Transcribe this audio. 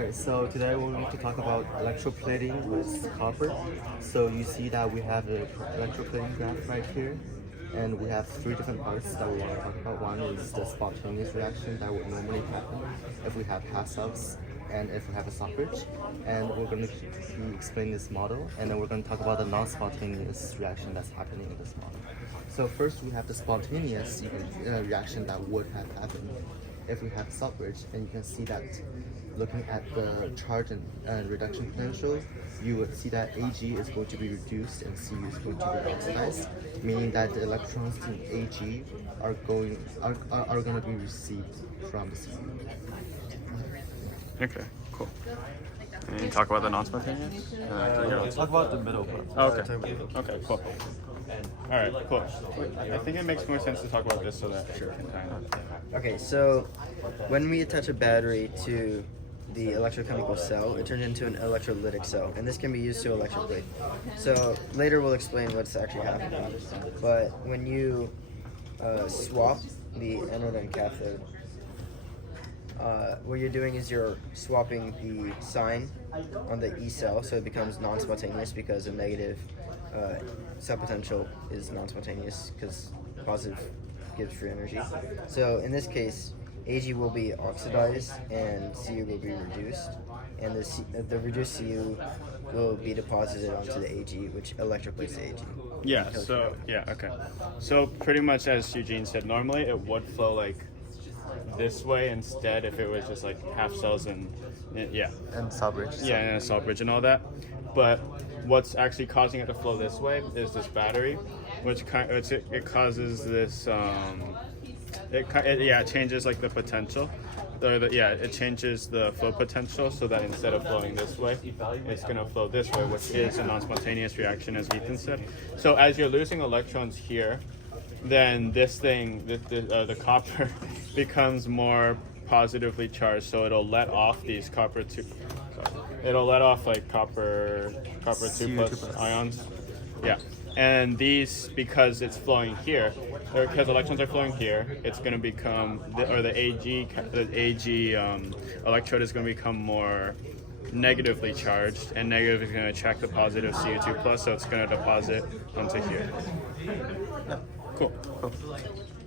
Okay, so today we're going to talk about electroplating with copper. So you see that we have the electroplating graph right here, and we have three different parts that we want to talk about. One is the spontaneous reaction that would normally happen if we have half cells and if we have a stoppage. And we're going to be explaining this model, and then we're going to talk about the non-spontaneous reaction that's happening in this model. So first we have the spontaneous reaction that would have happened if we have a stoppage, and you can see that looking at the charge and reduction potential, you would see that Ag is going to be reduced and Cu is going to be oxidized, meaning that the electrons in Ag are going to be received from the Cu. Okay, cool. And you talk about the non-spontaneous? Let's talk about the middle part. Oh, okay, cool. All right, cool. I think it makes more sense to talk about this so that sure can kind of. Okay, so when we attach a battery to the electrochemical cell, it turns into an electrolytic cell, and this can be used to electroplate. So later we'll explain what's actually happening. But when you swap the anode and cathode, what you're doing is you're swapping the sign on the E cell, so it becomes non-spontaneous because a negative cell potential is non-spontaneous because positive gives free energy. So in this case, Ag will be oxidized and Cu will be reduced, and the reduced Cu will be deposited onto the Ag, which electroplates the Ag. Yeah, so, yeah, okay. So pretty much as Eugene said, normally it would flow like this way instead if it was just like half cells and yeah. And stoppage. Yeah, and a salt bridge and all that. But what's actually causing it to flow this way is this battery, which it causes this it changes like the potential. It changes the flow potential so that instead of flowing this way, it's going to flow this way, which is a non-spontaneous reaction, as Ethan said. So as you're losing electrons here, then this thing, the copper, becomes more positively charged, so it'll let off these copper 2 plus ions. Yeah, and these, because it's flowing here, or because electrons are flowing here, it's going to become, the Ag electrode is going to become more negatively charged, and negative is going to attract the positive Cu2+, so it's going to deposit onto here. Yeah. Cool.